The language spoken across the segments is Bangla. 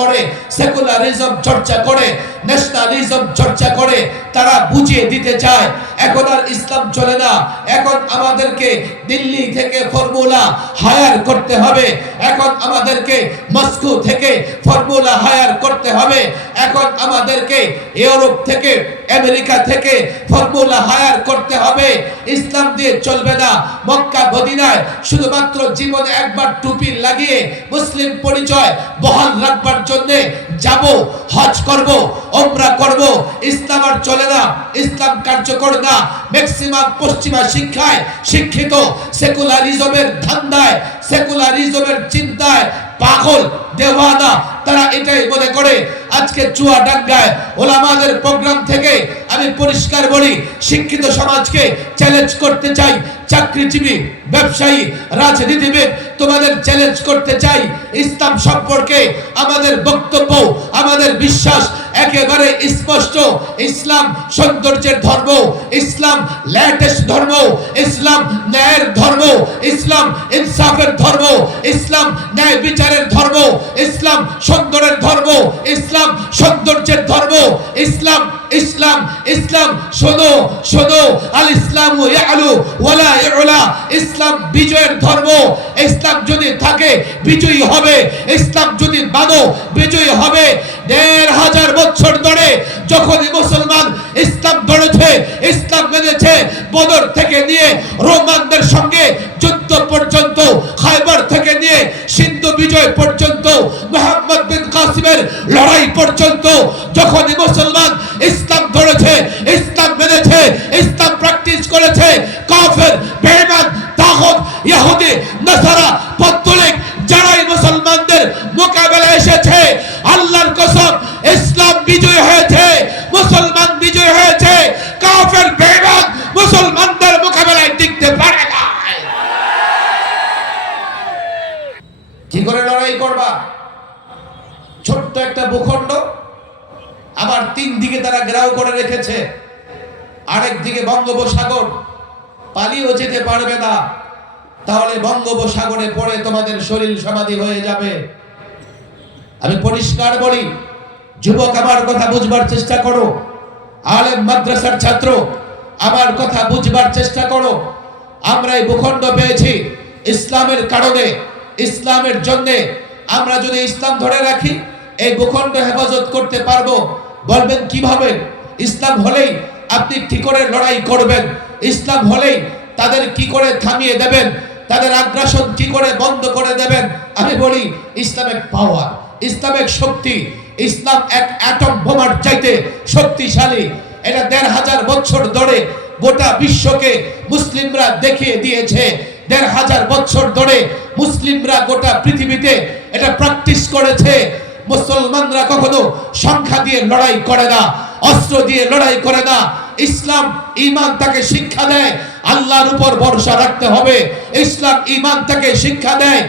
করে, সেকুলারিজম চর্চা করে, ন্যাশনালিজম চর্চা করে, তারা বুঝিয়ে দিতে চায় এখন আর ইসলাম চলে না, এখন আমাদেরকে দিল্লি থেকে ফর্মুলা হায়ার করতে হবে, এখন আমাদেরকে মস্কো থেকে ফর্মুলা হায়ার করতে হবে, এখন আমাদেরকে ইউরোপ থেকে আমেরিকা থেকে ফর্মুলা হায়ার করতে হবে। ইসলাম দিয়ে চলবে না। মক্কা মদিনায় শুধুমাত্র জীবনে একবার টুপি লাগিয়ে মুসলিম পরিচয় বহাল রাখবার জন্য যাব, হজ করব, উমরা করব, ইসলাম আর চলে না। ইসলাম কার্যকর না। ম্যাক্সিমাম পশ্চিমা শিক্ষায় শিক্ষিত, সেকুলারিজমের ধান্দায়, সেকুলারিজমের চিন্তায় পাগল দেওয়ানা, তারা এটাই মনে করে। আজকে চুয়াডাঙ্গায় ওলামাদের প্রোগ্রাম থেকে আমি পরিষ্কার বলি, শিক্ষিত সমাজকে চ্যালেঞ্জ করতে চাই, চাকরিজীবী, ব্যবসায়ী, রাজনীতিবিদ, তোমাদের চ্যালেঞ্জ করতে চাই। ইসলাম সম্পর্কে আমাদের বক্তব্য, আমাদের বিশ্বাস একেবারে স্পষ্ট। ইসলাম সৌন্দর্যের ধর্ম, ইসলাম লেটেস্ট ধর্ম, ইসলাম ন্যায়ের ধর্ম, ইসলাম ইনসাফের ধর্ম, ইসলাম ন্যায় বিচারের ধর্ম, ইসলাম সুন্দরের ধর্ম, ইসলাম সৌন্দর্যের ধর্ম, ইসলাম ইসলাম ইসলাম শোনো শোনো, আল ইসলামু ইয়ালু ওয়ালা ইউলা, ইসলাম বিজয়ের ধর্ম। ইসলাম যদি থাকে বিজয়ী হবে, ইসলাম যদি মানো বিজয়ী হবে। ১৫০০ বছর ধরে যখন মুসলমান ইসলাম ধরেছে, ইসলাম মেনেছে, বদর থেকে নিয়ে রোমানদের সঙ্গে যুদ্ধ পর্যন্ত, খায়বার থেকে নিয়ে সিন্ধু বিজয় পর্যন্ত, মুহাম্মদ বিন কাসিমের লড়াই পর্যন্ত, যখন মুসলমান ইসলাম ধরেছে, ইসলাম মেনেছে, ইসলাম প্র্যাকটিস করেছে, কাফের, বেঈমান, তাগুত, ইহুদি, নাসারা, পত্তলিক যারাই মুসলমানদের মোকাবেলায় এসেছে, আল্লাহর কসম ইসলাম বিজয় হয়েছে, মুসলমান বিজয় হয়েছে। কাফের, বেঈমান মুসলমানদের মোকাবেলায় টিকতে পারে না। কি করে লড়াই করবা? ছোট্ট একটা ভূখণ্ড, আবার তিন দিকে তারা ঘেরাও করে রেখেছে, আরেক দিকে বঙ্গোপসাগর, পালিয়েও যেতে পারবে না। তাহলে বঙ্গোপসাগরে পড়ে তোমাদের শরীর সমাধি হয়ে যাবে। আমি পরিষ্কার বলি, যুবক আমার কথা বুঝবার চেষ্টা করো, আলেম মাদ্রাসার ছাত্র আমার কথা বুঝবার চেষ্টা করো। আমরা এই ভূখণ্ড পেয়েছি ইসলামের কারণে, ইসলামের জন্য। আমরা যদি ইসলাম ধরে রাখি, এই ভূখণ্ড হেফাজত করতে পারবো। বলবেন কিভাবে? ইসলাম হলেই আপনি কি করে লড়াই করবেন? ইসলাম হলেই তাদের কি করে থামিয়ে দেবেন? তাদের আগ্রাসন কি করে বন্ধ করে দেবেন? আমি বলি ইসলামিক পাওয়ার, ইসলামিক শক্তি, ইসলাম এক অ্যাটম বোমার চাইতে শক্তিশালী। এটা ১৫০০ বছর ধরে গোটা বিশ্বকে মুসলিমরা দেখিয়ে দিয়েছে। ১৫০০ বছর ধরে মুসলিমরা গোটা পৃথিবীতে এটা প্র্যাকটিস করেছে। মুসলমানরা কখনো সংখ্যা দিয়ে লড়াই করে না, অস্ত্র দিয়ে লড়াই করে না। ইসলাম ঈমান তাকে শিক্ষা দেয় আল্লাহর উপর ভরসা রাখতে হবে। ইসলাম ঈমান তাকে শিক্ষা দেয়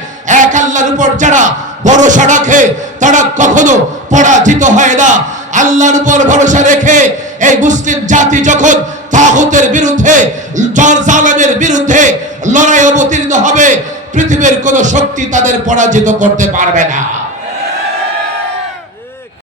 এক আল্লাহর উপর যারা ভরসা রাখে তারা কখনো পরাজিত হয় না। আল্লাহর উপর ভরসা রেখে এই মুসলিম জাতি যখন তাগুতের বিরুদ্ধে, জালেমের বিরুদ্ধে লড়াই অবতীর্ণ হবে, পৃথিবীর কোন শক্তি তাদের পরাজিত করতে পারবে না।